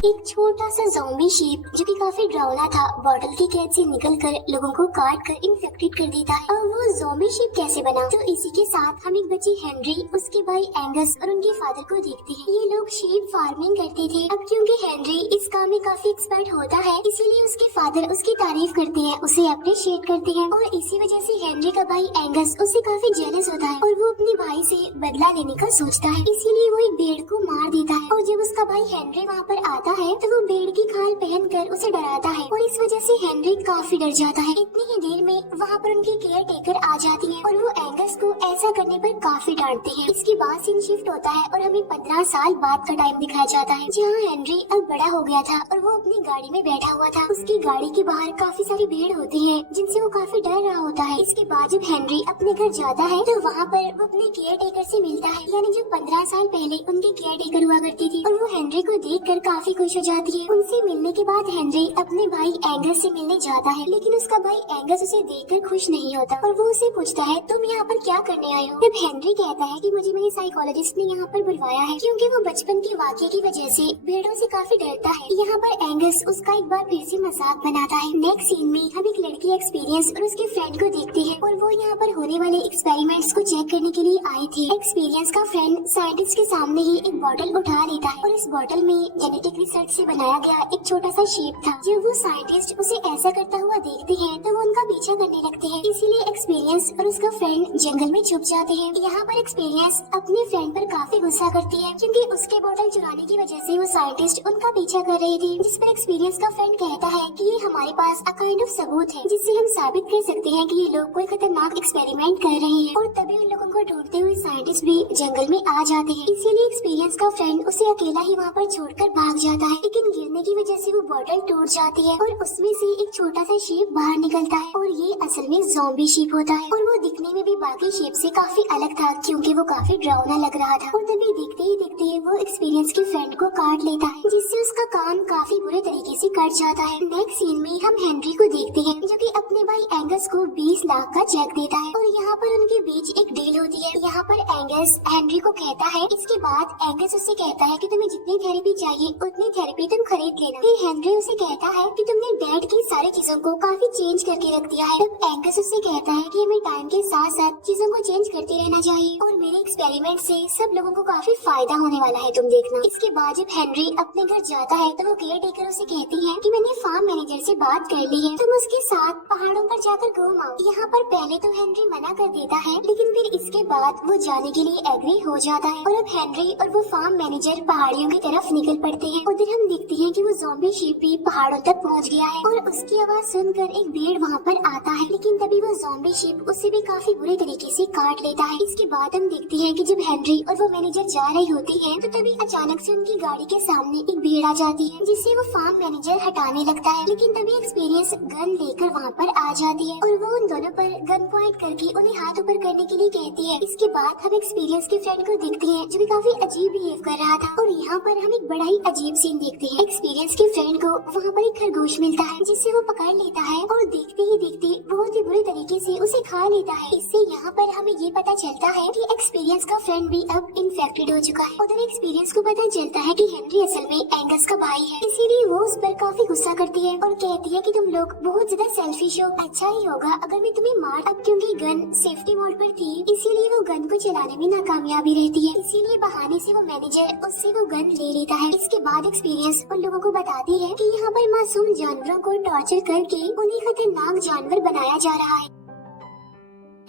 एक छोटा सा ज़ॉम्बी शीप जो कि काफी डरावना था, बॉटल की कैद से निकलकर लोगों को काट कर इन्फेक्टेड कर देता है। और वो ज़ॉम्बी शीप कैसे बना, तो इसी के साथ हम एक बच्चे हेनरी, उसके भाई एंगस और उनके फादर को देखते हैं। ये लोग शीप फार्मिंग करते थे। अब क्योंकि हेनरी इस काम में काफी एक्सपर्ट होता है, इसीलिए उसके फादर उसकी तारीफ करते हैं, उसे अप्रिशिएट करते हैं। और इसी वजह से हेनरी का भाई एंगस उससे काफी जेलस होता है और वो अपने भाई से बदला लेने का सोचता है। इसीलिए वो एक भेड़ को मार देता है। और जब उसका भाई हेनरी वहाँ पर आता है तो वो भेड़ की खाल पहनकर उसे डराता है और इस वजह से हेनरी काफी डर जाता है। इतनी ही देर में वहाँ पर उनकी केयर टेकर आ जाती है और वो एंगस को ऐसा करने पर काफी डांटते हैं। इसके बाद सीन शिफ्ट होता है और हमें 15 साल बाद का टाइम दिखाया जाता है, जहाँ हेनरी अब बड़ा हो गया था और वो अपनी गाड़ी में बैठा हुआ था। उसकी गाड़ी के बाहर काफी सारी भीड़ होती है जिनसे वो काफी डर रहा होता है। इसके बाद जब हेनरी अपने घर जाता है तो वहाँ पर वो अपने केयर टेकर से मिलता है, यानी जो 15 साल पहले उनकी केयर टेकर हुआ करती थी। और वो हेनरी को देखकर काफी खुश हो जाती है। उनसे मिलने के बाद हेनरी अपने भाई एंगस से मिलने जाता है, लेकिन उसका भाई एंगस उसे देखकर खुश नहीं होता और वो उसे पूछता है, तुम यहाँ पर क्या करने आए हो? जब हेनरी कहता है कि मुझे मेरे साइकोलॉजिस्ट ने यहाँ पर बुलवाया है क्योंकि वो बचपन के वाक़ये की वजह से भेड़ों से काफी डरता है। यहाँ पर एंगस उसका एक बार फिर से मजाक बनाता है। नेक्स्ट सीन में हम एक लड़की एक्सपीरियंस और उसके फ्रेंड को देखते हैं और वो यहाँ पर होने वाले एक्सपेरिमेंट्स को चेक करने के लिए आई थी। एक्सपीरियंस का फ्रेंड साइंटिस्ट के सामने ही एक बॉटल उठा लेता है और इस बॉटल में जेनेटिक रिसर्च से बनाया गया एक छोटा सा शेप था। जब वो साइंटिस्ट उसे ऐसा करता हुआ देखते हैं तो वो उनका पीछा करने लगते हैं। इसीलिए एक्सपीरियंस और उसका फ्रेंड जंगल में छुप जाते हैं। यहाँ पर एक्सपीरियंस अपने फ्रेंड पर काफी गुस्सा करती है क्योंकि उसके बॉटल चुराने की वजह से वो साइंटिस्ट उनका पीछा कर रही थी। जिस पर एक्सपीरियंस का फ्रेंड कहता है कि ये हमारे पास अ काइंड ऑफ सबूत है जिससे हम साबित कर सकते हैं कि ये लोग कोई खतरनाक एक्सपेरिमेंट कर रहे हैं। और तभी उन लोगों को ढूंढते हुए साइंटिस्ट भी जंगल में आ जाते हैं। इसीलिए एक्सपीरियंस का फ्रेंड उसे अकेला ही वहाँ पर छोड़कर भाग जाता है, लेकिन गिरने की वजह से वो बॉटल टूट जाती है और उसमें से एक छोटा सा शेप बाहर निकलता है और ये असल में ज़ॉम्बी शेप होता है। और वो दिखने में भी बाकी शेप से काफी अलग था क्योंकि वो काफी डरावना लग रहा था। और तभी देखते ही देखते वो एक्सपीरियंस के फ्रेंड को काट लेता है, जिससे उसका कान काफी बुरे तरीके से कट जाता है। नेक्स्ट सीन में हम हेनरी को देखते हैं जो कि अपने भाई एंगस को 20 लाख का चेक देता है और यहाँ पर उनके बीच एक डील होती है। यहाँ पर एंगस हेनरी को कहता है, इसके बाद एंगस उससे कहता है कि तुम्हें जितनी थेरेपी चाहिए उतनी थेरेपी तुम खरीद लेना। फिर हेनरी उसे कहता है कि तुमने डैड की सारी चीजों को काफी चेंज करके रख दिया है। तब एंगस उससे कहता है कि हमें टाइम के साथ साथ चीजों को चेंज करते रहना चाहिए और मेरे एक्सपेरिमेंट से सब लोगों को काफी फायदा होने वाला है, तुम देखना। इसके बाद जब हेनरी अपने घर जाता है तो वो केयर टेकर उसे कहती है कि मैंने फार्म मैनेजर से बात कर ली है, तुम उसके साथ पहाड़ों पर जाकर घूम आओ। यहाँ पर पहले तो हेनरी मना कर देता है, लेकिन फिर इसके बाद वो जाने के लिए एग्री हो जाता है और अब हेनरी और वो फार्म मैनेजर पहाड़ियों की तरफ निकल पड़ते हैं। उधर हम देखते हैं कि वो ज़ॉम्बी शीप भी पहाड़ों तक पहुँच गया है और उसकी आवाज सुनकर एक भेड़ वहाँ पर आता है, लेकिन तभी वो ज़ॉम्बी शीप उसे भी काफी बुरे तरीके से काट लेता है। इसके बाद हम देखते हैं कि जब हेनरी और वो मैनेजर जा रही होती है तो तभी अचानक से उनकी गाड़ी के सामने एक भेड़ आ जाती है, जिससे वो फार्म मैनेजर हटाने लगता है, लेकिन तभी एक्सपीरियंस गन लेकर वहाँ पर आ जाती है और वो उन दोनों पर गन पॉइंट करके उन्हें हाथ ऊपर करने के लिए कहती है। इसके बाद हम एक्सपीरियंस के फ्रेंड को देखते हैं जो भी काफी अजीब बिहेव कर रहा था और यहाँ पर हम एक बड़ा ही अजीब सीन देखते हैं। एक्सपीरियंस के फ्रेंड को वहाँ पर एक खरगोश मिलता है जिससे वो पकड़ लेता है और देखते ही देखते बहुत ही बुरे तरीके से उसे खा लेता है। इससे यहाँ पर हमें ये पता चलता है कि एक्सपीरियंस का फ्रेंड भी अब इन्फेक्टेड हो चुका है। उधर एक्सपीरियंस को पता चलता है कि हेनरी असल में एंगस का भाई है, इसीलिए वो उस पर काफी गुस्सा करती है और कहती है कि तुम लोग बहुत ज्यादा सेल्फिश हो, अच्छा ही होगा अगर मैं तुम्हें मार। अब क्योंकि गन सेफ्टी मोड पर थी इसीलिए वो गन को चलाने में नाकामयाबी रहती है, इसीलिए बहाने से वो मैनेजर उससे वो गन ले लेता है। इसके बाद एक्सपीरियंस उन लोगों को बताती है कि यहाँ पर मासूम जानवरों को टॉर्चर करके उन्हें खतरनाक जानवर बनाया जा रहा है।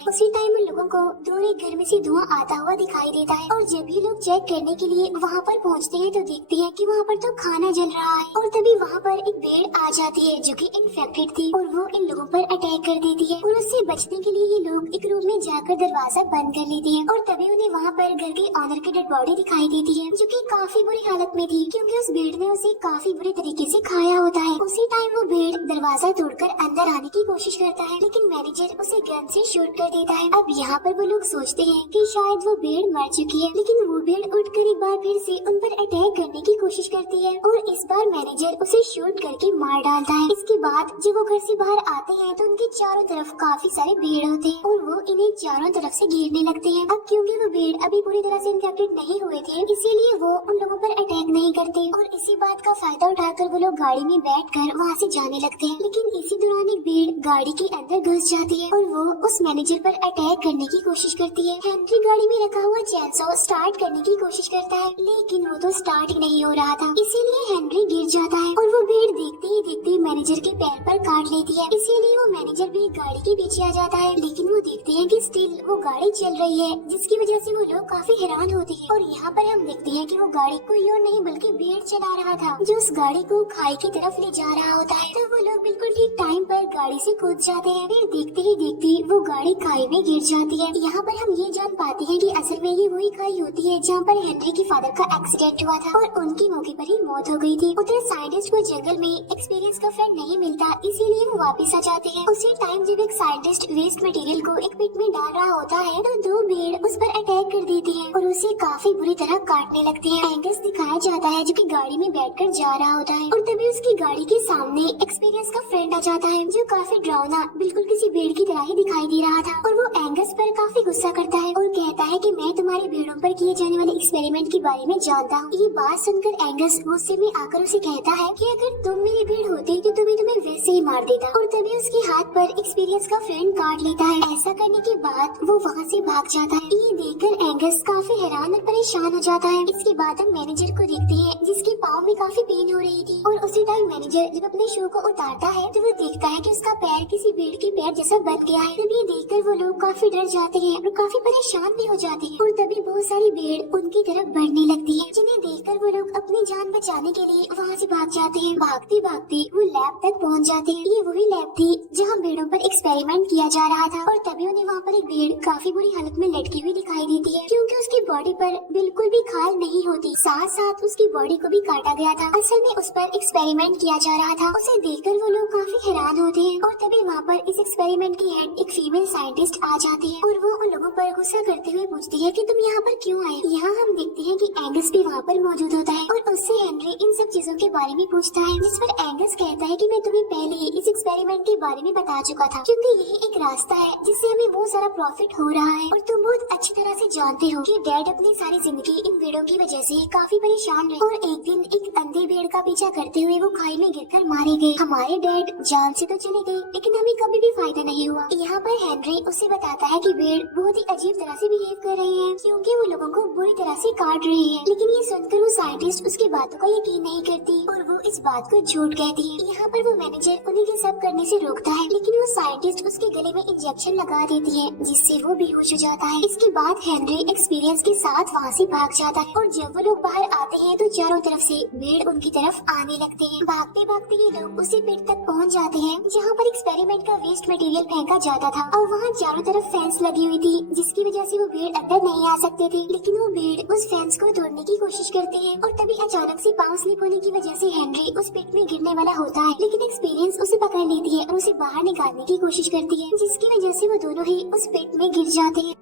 उसी टाइम उन लोगों को दूर एक घर में से धुआं आता हुआ दिखाई देता है और जब ये लोग चेक करने के लिए वहाँ पर पहुँचते हैं तो देखते हैं कि वहाँ पर तो खाना जल रहा है और तभी वहाँ पर एक भेड़ आ जाती है जो कि इन्फेक्टेड थी और वो इन लोगों पर अटैक कर देती है और उससे बचने के लिए ये लोग एक रूम में जाकर दरवाजा बंद कर लेते हैं और तभी उन्हें वहाँ पर घर के ऑनर की डेड बॉडी दिखाई देती है जो कि काफी बुरी हालत में थी क्योंकि उस भेड़ ने उसे काफी बुरे तरीके से खाया होता है। उसी टाइम वो भेड़ दरवाजा तोड़कर अंदर आने की कोशिश करता है, लेकिन मैनेजर उसे गन से शूट कर देता है। अब यहाँ पर वो लोग सोचते हैं कि शायद वो भेड़ मर चुकी है, लेकिन वो भेड़ उठकर एक बार फिर से उन पर अटैक करने की कोशिश करती है और इस बार मैनेजर उसे शूट करके मार डालता है। इसके बाद जब वो घर से बाहर आते हैं तो उनके चारों तरफ काफी सारे भेड़ होते हैं और वो इन्हें चारों तरफ से घेरने लगते हैं। अब क्योंकि वो भेड़ अभी पूरी तरह से इन्फेक्टेड नहीं हुए थे, इसीलिए वो उन लोगों पर अटैक नहीं करते और इसी बात का फायदा उठाकर वो लोग गाड़ी में बैठकर वहाँ से जाने लगते हैं। लेकिन इसी दौरान एक भेड़ गाड़ी के अंदर घुस जाती है और वो उस मैनेजर पर अटैक करने की कोशिश करती है। हेनरी गाड़ी में रखा हुआ चैनसॉ स्टार्ट करने की कोशिश करता है, लेकिन वो तो स्टार्ट ही नहीं हो रहा था, इसीलिए हेनरी गिर जाता है और वो भेड़ देखते ही देखते मैनेजर के पैर पर काट लेती है। इसीलिए वो मैनेजर भी गाड़ी के पीछे आ जाता है, लेकिन वो देखते हैं कि स्टिल वो गाड़ी चल रही है, जिसकी वजह से वो लोग काफी हैरान होते हैं। और यहाँ पर हम देखते हैं कि वो गाड़ी कोई और नहीं बल्कि भेड़ चला रहा था, जो उस गाड़ी को खाई की तरफ ले जा रहा होता है। तो वो लोग बिल्कुल ठीक टाइम पर गाड़ी से कूद जाते हैं। फिर देखते ही देखते वो गाड़ी खाई में गिर जाती है। यहाँ पर हम ये जान पाते हैं कि असल में ये वही खाई होती है जहाँ पर हेनरी के फादर का एक्सीडेंट हुआ था और उनकी मौके पर ही मौत हो गई थी। उधर साइंटिस्ट को जंगल में एक्सपीरियंस का फ्रेंड नहीं मिलता, इसीलिए वो वापस आ जाते हैं। उसी टाइम जब एक साइंटिस्ट वेस्ट मटेरियल को एक पिट में डाल रहा होता है तो दो भेड़ उस पर अटैक कर देती है और उसे काफी बुरी तरह काटने लगती है। एंगस दिखाया जाता है जो कि गाड़ी में बैठकर जा रहा होता है और तभी उसकी गाड़ी के सामने एक्सपीरियंस का फ्रेंड आ जाता है, जो काफी डरावना बिल्कुल किसी भेड़ की तरह ही दिखाई दे रहा था। और वो एंगस पर काफी गुस्सा करता है और कहता है कि मैं तुम्हारी भेड़ों पर किए जाने वाले एक्सपेरिमेंट के बारे में जानता हूँ। ये बात सुनकर एंगस गुस्से में आकर उसे कहता है कि अगर तुम मेरी भेड़ होते तो तुम्हें वैसे ही मार देता। और तभी उसके हाथ पर एक्सपीरियंस का फ्रेंड काट लेता है। ऐसा करने के बाद वो वहाँ से भाग जाता है। ये देखकर एंगस काफी हैरान और परेशान हो जाता है। इसके बाद हम मैनेजर को देखते हैं, जिसके पाँव में काफी पेन हो रही थी और उसी टाइम मैनेजर जब अपने शू को उतारता है तो वो देखता है कि उसका पैर किसी भेड़ के पैर जैसा बन गया है। तभी देखकर वो लोग काफी डर जाते हैं और काफी परेशान भी हो जाते हैं और तभी बहुत सारी भेड़ उनकी तरफ बढ़ने लगती है, जिन्हें देखकर वो लोग अपनी जान बचाने के लिए वहाँ से भाग जाते हैं। भागते भागते वो लैब तक पहुँच जाते हैं। ये वही लैब थी जहाँ भेड़ों पर एक्सपेरिमेंट किया जा रहा था और तभी उन्हें वहाँ पर एक भेड़ काफी बुरी हालत में लटकी हुई दिखाई देती है, क्योंकि उसकी बॉडी पर बिल्कुल भी खाल नहीं होती, साथ साथ उसकी बॉडी को भी काटा गया था। असल में उस पर एक्सपेरिमेंट किया जा रहा था। उसे देखकर वो लोग काफी हैरान होते हैं और तभी वहाँ पर इस एक्सपेरिमेंट की हेड एक फीमेल साइंटिस्ट आ जाती है और वो उन लोगों पर गुस्सा करते हुए पूछती है कि तुम यहाँ पर क्यों आए। यहाँ हम देखते हैं कि एंगस भी वहाँ पर मौजूद होता है और उससे हेनरी इन सब चीजों के बारे में पूछता है, जिस पर एंगस कहता है कि मैं तुम्हें पहले ही इस एक्सपेरिमेंट के बारे में बता चुका था, क्योंकि यही एक रास्ता है जिससे हमें बहुत सारा प्रॉफिट हो रहा है और तुम बहुत अच्छी तरह से जानते हो कि डैड अपनी सारी जिंदगी इन भेड़ों की वजह से काफी परेशान रहे और एक दिन एक अंधे भेड़ का पीछा करते हुए वो खाई में गिरकर मारे गए। हमारे डैड जान से तो चले गए, लेकिन हमें कभी भी फायदा नहीं हुआ। यहाँ पर हेनरी उसे बताता है कि भेड़ बहुत ही अजीब तरह से बिहेव कर रहे हैं, क्योंकि वो लोगों को बुरी तरह से काट रहे हैं। लेकिन ये सुनकर वो साइंटिस्ट उसकी बातों का यकीन नहीं करती और वो इस बात को झूठ कहती है। यहाँ पर वो मैनेजर उन्हें ये सब करने से रोकता है, लेकिन वो साइंटिस्ट उसके गले में इंजेक्शन लगा देती है, जिससे वो बेहोश हो जाता है। इसके बाद हेनरी एक्सपीरियंस के साथ वहाँ से भाग जाता है और जब वो लोग बाहर आते हैं तो चारों तरफ से भेड़ उनकी तरफ आने लगते हैं। भागते भागते ये लोग उसी पेड़ तक पहुँच जाते हैं जहाँ पर एक्सपेरिमेंट का वेस्ट मटेरियल फेंका जाता था और वहाँ चारों तरफ फेंस लगी हुई थी, जिसकी वजह से वो भेड़ अंदर नहीं आ सकते थे। लेकिन वो भेड़ उस फेंस को तोड़ने की कोशिश करते हैं और तभी अचानक से पाँव स्लिप होने की वजह से हेनरी उस पिट में गिरने वाला होता है, लेकिन एक्सपीरियंस उसे पकड़ लेती है और उसे बाहर निकालने की कोशिश करती है, जिसकी वजह से वो दोनों ही उस पिट में गिर जाते हैं।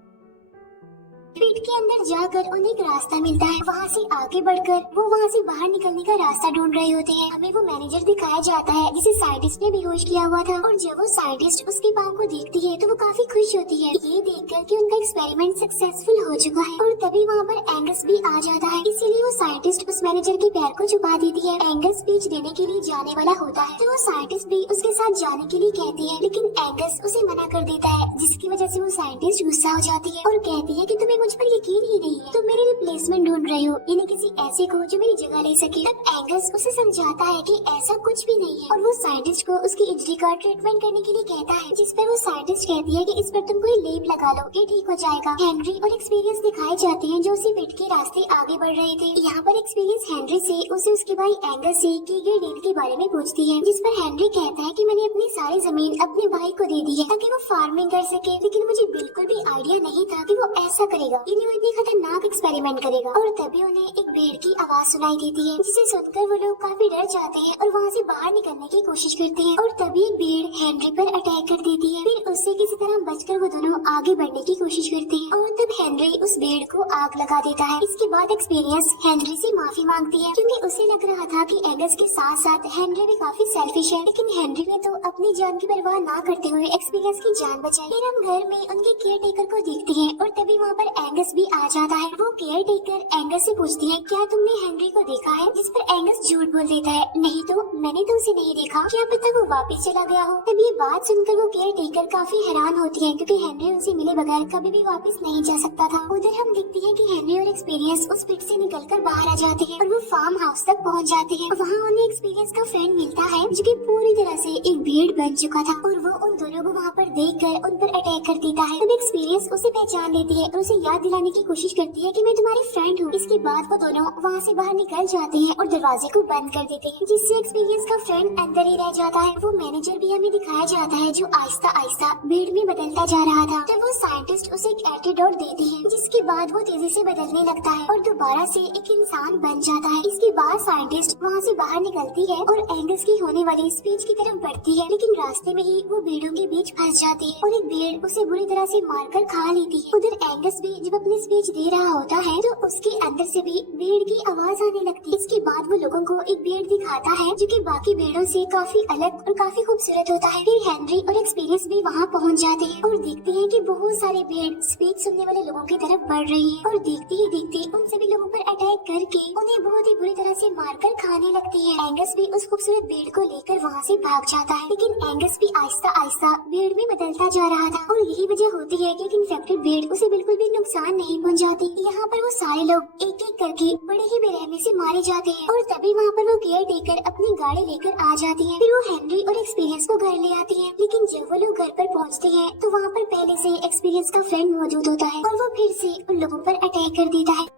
पेट के अंदर जाकर उन्हें एक रास्ता मिलता है। वहाँ से आगे बढ़कर वो वहाँ से बाहर निकलने का रास्ता ढूंढ रहे होते हैं। हमें वो मैनेजर दिखाया जाता है जिसे साइंटिस्ट ने बेहोश किया हुआ था और जब वो साइंटिस्ट उसके पाँव को देखती है तो वो काफी खुश होती है, ये देखकर कि उनका एक्सपेरिमेंट सक्सेसफुल हो चुका है। और तभी वहाँ पर एंगस भी आ जाता है, इसीलिए वो साइंटिस्ट उस मैनेजर के पैर को छुपा देती है। एंगस स्पीच देने के लिए जाने वाला होता है तो वो साइंटिस्ट भी उसके साथ जाने के लिए कहती है, लेकिन एंगस उसे मना कर देता है, जिसकी वजह से वो साइंटिस्ट गुस्सा हो जाती है और कहती है कि तुम्हें मुझ पर यकीन ही नहीं है, तुम मेरे रिप्लेसमेंट ढूंढ रहे हो, यानी किसी ऐसे को जो मेरी जगह ले सके। तब एंगस उसे समझाता है कि ऐसा कुछ भी नहीं है और वो साइंटिस्ट को उसकी इंजरी का ट्रीटमेंट करने के लिए कहता है, जिस पर वो साइंटिस्ट कहती है कि इस पर तुम कोई लेप लगा लो, ये ठीक हो जाएगा। हेनरी और एक्सपीरियंस दिखाए जाते हैं जो उसी पेट के रास्ते आगे बढ़ रहे थे। यहाँ पर एक्सपीरियंस हेनरी से उसे उसके भाई एंगस से की गई डील के बारे में पूछती है, जिस पर हेनरी कहता है कि मैंने अपनी सारी जमीन अपने भाई को दे दी है ताकि वो फार्मिंग कर सके, लेकिन मुझे बिल्कुल भी आइडिया नहीं था कि वो ऐसा करेगा। इन्हें वो इतनी खतरनाक एक्सपेरिमेंट करेगा। और तभी उन्हें एक भेड़ की आवाज सुनाई देती है, जिसे सुनकर वो लोग काफी डर जाते हैं और वहाँ से बाहर निकलने की कोशिश करते हैं। और तभी एक भेड़ हेनरी पर अटैक कर देती है। फिर उससे किसी तरह बचकर वो दोनों आगे बढ़ने की कोशिश करते हैं और तब हेनरी उस भेड़ को आग लगा देता है। इसके बाद एक्सपीरियंस हेनरी से माफी मांगती है, क्योंकि उसे लग रहा था कि एंगस के साथ साथ हेनरी भी काफी सेल्फिश है, लेकिन हेनरी ने तो अपनी जान की परवाह ना करते हुए एक्सपीरियंस की जान बचाई। फिर हम घर में उनके केयर टेकर को देखते हैं और तभी वहाँ पर एंगस भी आ जाता है। वो केयर टेकर एंगस से पूछती है, क्या तुमने हेनरी को देखा है? जिस पर एंगस झूठ बोल देता है, नहीं तो मैंने तो उसे नहीं देखा, क्या पता वो वापस चला गया हो। तब ये बात सुनकर वो केयर टेकर काफी हैरान होती है, क्योंकि हेनरी उनसे मिले बगैर कभी भी वापस नहीं जा सकता था। उधर हम देखते हैं कि हेनरी और एक्सपीरियंस उस पिट से निकलकर बाहर आ जाते हैं और वो फार्म हाउस तक पहुंच जाते हैं। वहाँ उन्हें एक्सपीरियंस का फ्रेंड मिलता है, जो कि पूरी तरह से एक भेड़ बन चुका था और वो उन दोनों को वहाँ पर देखकर उन पर अटैक कर देता है। तब एक्सपीरियंस उसे पहचान लेती है और उसे याद दिलाने की कोशिश करती है कि मैं तुम्हारी फ्रेंड हूँ। इसके बाद वो दोनों वहाँ से बाहर निकल जाते हैं और दरवाजे को बंद कर देते हैं, जिससे एक्सपीरियंस का फ्रेंड अंदर ही रह जाता है। वो मैनेजर भी हमें दिखाया जाता है, जो आहिस्ता आहिस्ता भेड़ में बदलता जा रहा था। जब वो साइंटिस्ट उसे एक एंटीडोट देती है, जिसके बाद वो तेजी से बदलने लगता है और दोबारा से एक इंसान बन जाता है। इसके बाद साइंटिस्ट वहाँ से बाहर निकलती है और एंगस की होने वाली स्पीच की तरफ बढ़ती है, लेकिन रास्ते में ही वो भेड़ों के बीच फंस जाती है और एक भेड़ उसे बुरी तरह से मारकर खा लेती है। उधर एंगस भी जब अपनी स्पीच दे रहा होता है तो उसके अंदर से भी भेड़ की आवाज आने लगती है। इसके बाद वो लोगों को एक भेड़ दिखाता है, जो कि बाकी भेड़ों से काफी अलग और काफी खूबसूरत होता है। फिर हेनरी और एक्सपीरियंस भी वहाँ पहुँच जाते हैं और देखते हैं कि बहुत सारे भेड़ स्पीच सुनने वाले लोगों की तरफ बढ़ रही है और देखते ही देखते उन सभी लोगों पर अटैक करके उन्हें बहुत ही बुरी तरह से मारकर खाने लगती है। एंगस भी उस खूबसूरत भेड़ को लेकर वहाँ से भाग जाता है, लेकिन एंगस भी आहिस्ता आहिस्ता भेड़ में बदलता जा रहा था और यही वजह होती है कि एक इन्फेक्टेड भेड़ उसे बिल्कुल भी नुकसान नहीं पहुँचाती। यहाँ पर वो सारे लोग एक एक करके बड़े ही बेरहमी से मारे जाते हैं और तभी वहाँ पर वो केयर टेकर अपनी गाड़ी लेकर आ जाती है। फिर वो हेनरी और एक्सपीरियंस को घर ले आती है, लेकिन जब वो लोग घर पर पहुँचते हैं तो वहाँ पर पहले से एक्सपीरियंस का फ्रेंड मौजूद होता है और वो फिर से उन लोगों पर अटैक कर देता है।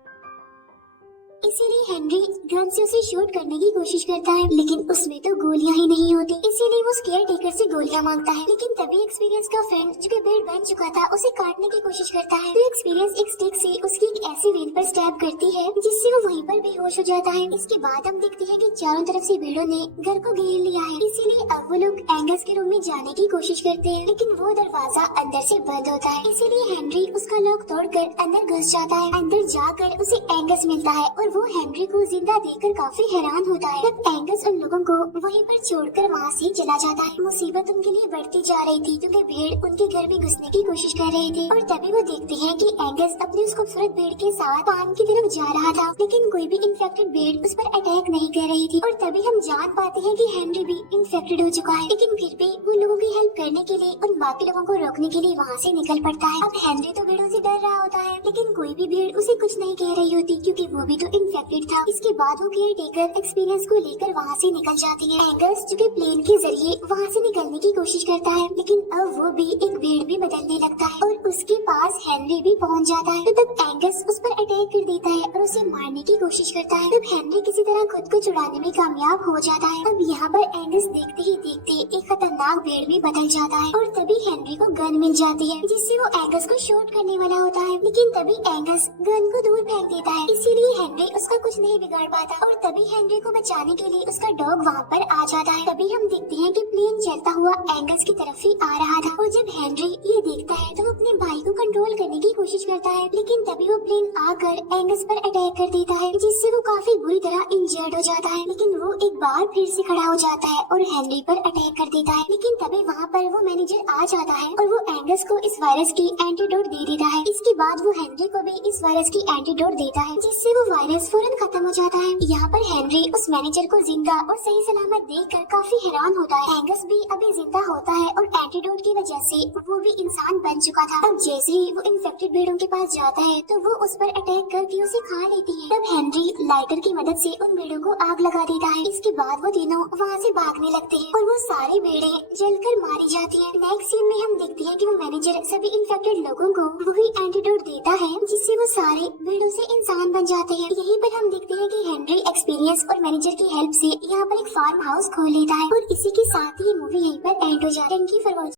इसीलिए हेनरी गन से उसे शूट करने की कोशिश करता है, लेकिन उसमें तो गोलियां ही नहीं होती। इसीलिए वो केयर टेकर से गोलियां मांगता है, लेकिन तभी एक्सपीरियंस का फ्रेंड, जो कि भेड़ बन चुका था, उसे काटने की कोशिश करता है। तो एक्सपीरियंस एक स्टिक से उसकी एक ऐसी वेन पर स्टैब करती है, जिससे वो वहीं पर बेहोश हो जाता है। इसके बाद हम देखते हैं कि चारों तरफ से भेड़ों ने घर को घेर लिया है। इसीलिए अब वो लोग एंगस के रूम में जाने की कोशिश करते हैं, लेकिन वो दरवाजा अंदर से बंद होता है। इसीलिए हेनरी उसका लॉक तोड़कर अंदर घुस जाता है। अंदर जाकर उसे एंगस मिलता है और वो हेनरी को जिंदा देखकर काफी हैरान होता है। तब एंगस उन लोगों को वहीं पर छोड़कर वहाँ से चला जाता है। मुसीबत उनके लिए बढ़ती जा रही थी, क्योंकि भेड़ उनके घर में घुसने की कोशिश कर रही थी और तभी वो देखते हैं कि एंगस अपनी उस खूबसूरत भेड़ के साथ पान की तरफ जा रहा था, लेकिन कोई भी इन्फेक्टेड भेड़ उस पर अटैक नहीं कर रही थी। और तभी हम जान पाते हैं कि हेनरी भी इन्फेक्टेड हो चुका है, लेकिन फिर भी वो लोगों की हेल्प करने के लिए उन बाकी लोगों को रोकने के लिए वहाँ से निकल पड़ता है। अब हेनरी तो भेड़ों से डर रहा होता है, लेकिन कोई भी भेड़ उसे कुछ नहीं कह रही होती, क्योंकि वो भी तो इन्फेक्टेड था। इसके बाद वो केयर टेकर एक्सपीरियंस को लेकर वहाँ से निकल जाती है। एंगस जो कि प्लेन के जरिए वहाँ से निकलने की कोशिश करता है, लेकिन अब वो भी एक भेड़ में बदलने लगता है और उसके पास हेनरी भी पहुँच जाता है। तो तब एंगस उस पर अटैक कर देता है और उसे मारने की कोशिश करता है। तब हेनरी किसी तरह खुद को छुड़ाने में कामयाब हो जाता है। अब यहाँ पर एंगस देखते ही देखते एक खतरनाक भेड़ में बदल जाता है और तभी हेनरी को गन मिल जाती है, जिससे वो एंगस को शूट करने वाला होता है, लेकिन तभी एंगस गन को दूर फेंक देता है। इसीलिए हेनरी उसका कुछ नहीं बिगाड़ पाता और तभी हेनरी को बचाने के लिए उसका डॉग वहाँ पर आ जाता है। तभी हम देखते हैं कि प्लेन चलता हुआ एंगस की तरफ ही आ रहा था और जब हेनरी ये देखता है तो वो अपने भाई को कंट्रोल करने की कोशिश करता है, लेकिन तभी वो प्लेन आकर एंगस पर अटैक कर देता है, जिससे वो काफी बुरी तरह इंजर्ड हो जाता है। लेकिन वो एक बार फिर से खड़ा हो जाता है और हेनरी पर अटैक कर देता है, लेकिन तभी वहाँ पर वो मैनेजर आ जाता है और वो एंगस को इस वायरस की एंटीडोट दे देता है। इसके बाद वो हेनरी को भी इस वायरस की एंटीडोट देता है, जिससे वो वायरस फौरन खत्म हो जाता है। यहाँ पर हेनरी उस मैनेजर को जिंदा और सही सलामत देखकर काफी हैरान होता है। एंगस भी अभी जिंदा होता है और एंटीडोट की वजह से वो भी इंसान बन चुका था। अब जैसे ही वो इन्फेक्टेड भेड़ों के पास जाता है तो वो उस पर अटैक करके उसे खा लेती है। तब हेनरी लाइटर की मदद से उन भेड़ों को आग लगा देता है। इसके बाद वो तीनों वहाँ से भागने लगते हैं और वो सारी भेड़ें जलकर मारी जाती हैं। नेक्स्ट सीन में हम देखते हैं कि वो मैनेजर सभी इन्फेक्टेड लोगों को वही एंटीडोट देता है, जिससे वो सारे भेड़ों से इंसान बन जाते हैं। यहीं पर हम देखते हैं कि हेनरी एक्सपीरियंस और मैनेजर की हेल्प से यहाँ पर एक फार्म हाउस खोल लेता है और इसी के साथ ही मूवी यहीं पर एंड हो जाती है। Thank you for watching.